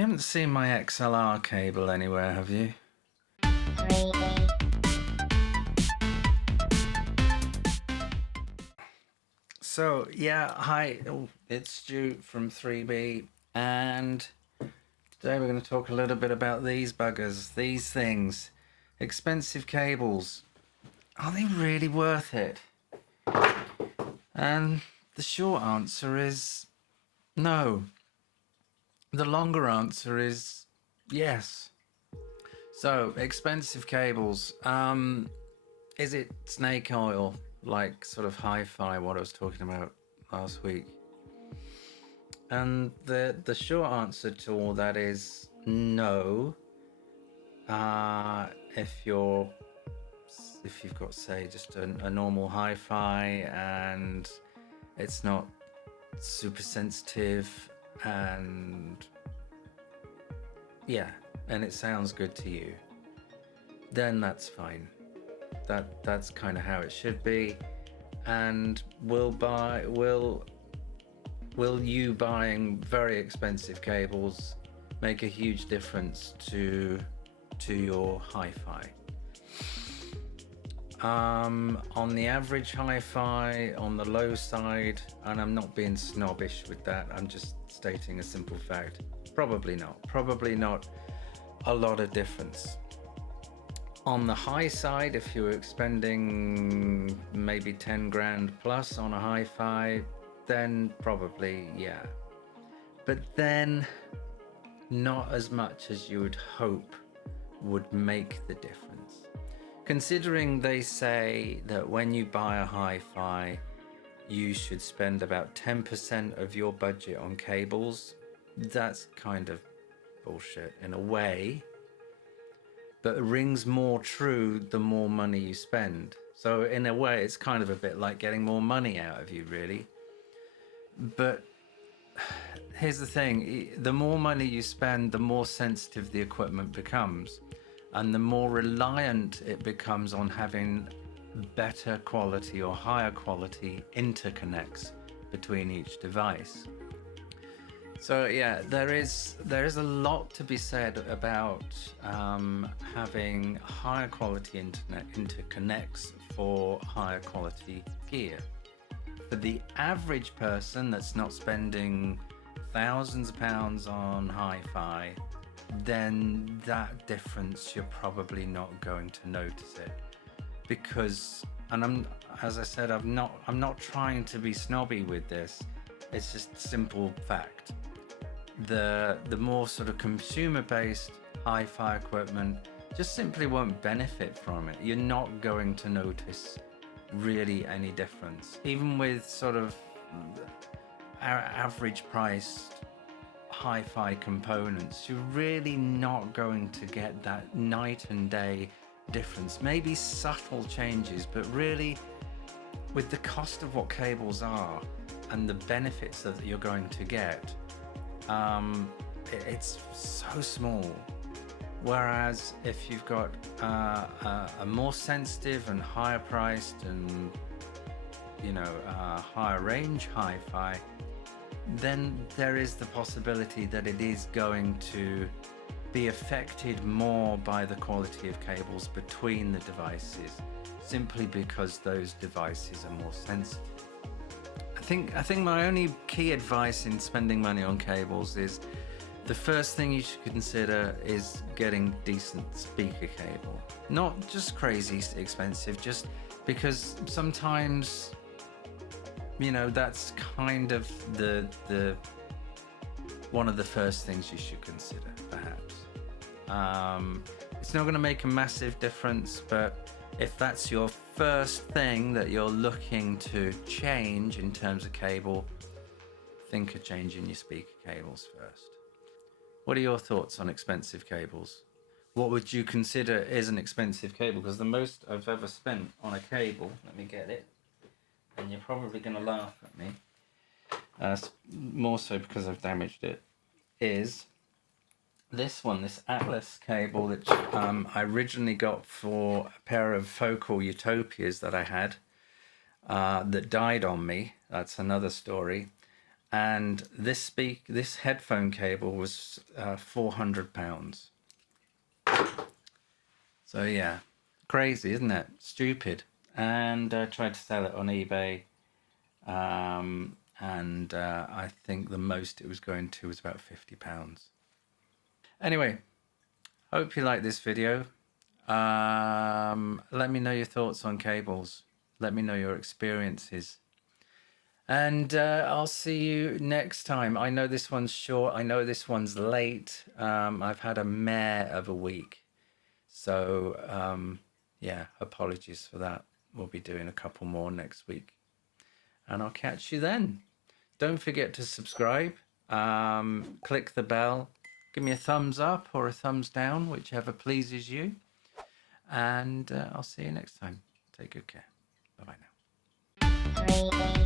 You haven't seen my XLR cable anywhere, have you? So, yeah, hi, it's Stu from 3B, and today we're going to talk a little bit about these buggers, these things. Expensive cables. Are they really worth it? And the short answer is no. The longer answer is yes. So, expensive cables. Is it snake oil, like sort of hi-fi, what I was talking about last week? And the short answer to all that is no. If you've got, say, just a normal hi-fi and it's not super sensitive and yeah, and it sounds good to you, then that's fine. That's kind of how it should be. And will you buying very expensive cables make a huge difference to your hi-fi? On the average hi-fi, on the low side, and I'm not being snobbish with that, I'm just stating a simple fact, probably not a lot of difference. On the high side, if you were expending maybe 10 grand plus on a hi-fi, then probably, yeah. But then not as much as you would hope would make the difference. Considering they say that when you buy a hi-fi, you should spend about 10% of your budget on cables, that's kind of bullshit in a way. But it rings more true the more money you spend. So in a way, it's kind of a bit like getting more money out of you, really. But here's the thing, the more money you spend, the more sensitive the equipment becomes. And the more reliant it becomes on having better quality or higher quality interconnects between each device. So yeah, there is a lot to be said about having higher quality internet interconnects for higher quality gear. For the average person that's not spending thousands of pounds on hi-fi, then that difference you're probably not going to notice it. Because, and as I said, I'm not trying to be snobby with this. It's just simple fact. The more sort of consumer-based hi-fi equipment just simply won't benefit from it. You're not going to notice really any difference. Even with sort of average priced hi-fi components, you're really not going to get that night and day difference. Maybe subtle changes, but really with the cost of what cables are and the benefits that you're going to get, it's so small. Whereas if you've got a more sensitive and higher priced and higher range hi-fi, then there is the possibility that it is going to be affected more by the quality of cables between the devices, simply because those devices are more sensitive. I think my only key advice in spending money on cables is the first thing you should consider is getting decent speaker cable. Not just crazy expensive, just because sometimes, that's kind of the one of the first things you should consider, perhaps. It's not going to make a massive difference, but if that's your first thing that you're looking to change in terms of cable, think of changing your speaker cables first. What are your thoughts on expensive cables? What would you consider is an expensive cable? Because the most I've ever spent on a cable, let me get it, and you're probably going to laugh at me, more so because I've damaged it, is this one, this Atlas cable that I originally got for a pair of Focal Utopias that I had that died on me. That's another story. and this headphone cable was £400. So yeah, crazy, isn't it? Stupid. And I tried to sell it on eBay, and I think the most it was going to was about £50. Anyway, hope you like this video. Let me know your thoughts on cables. Let me know your experiences. And I'll see you next time. I know this one's short. I know this one's late. I've had a mare of a week. So, yeah, apologies for that. We'll be doing a couple more next week. And I'll catch you then. Don't forget to subscribe. Click the bell. Give me a thumbs up or a thumbs down, whichever pleases you. And I'll see you next time. Take good care. Bye-bye now.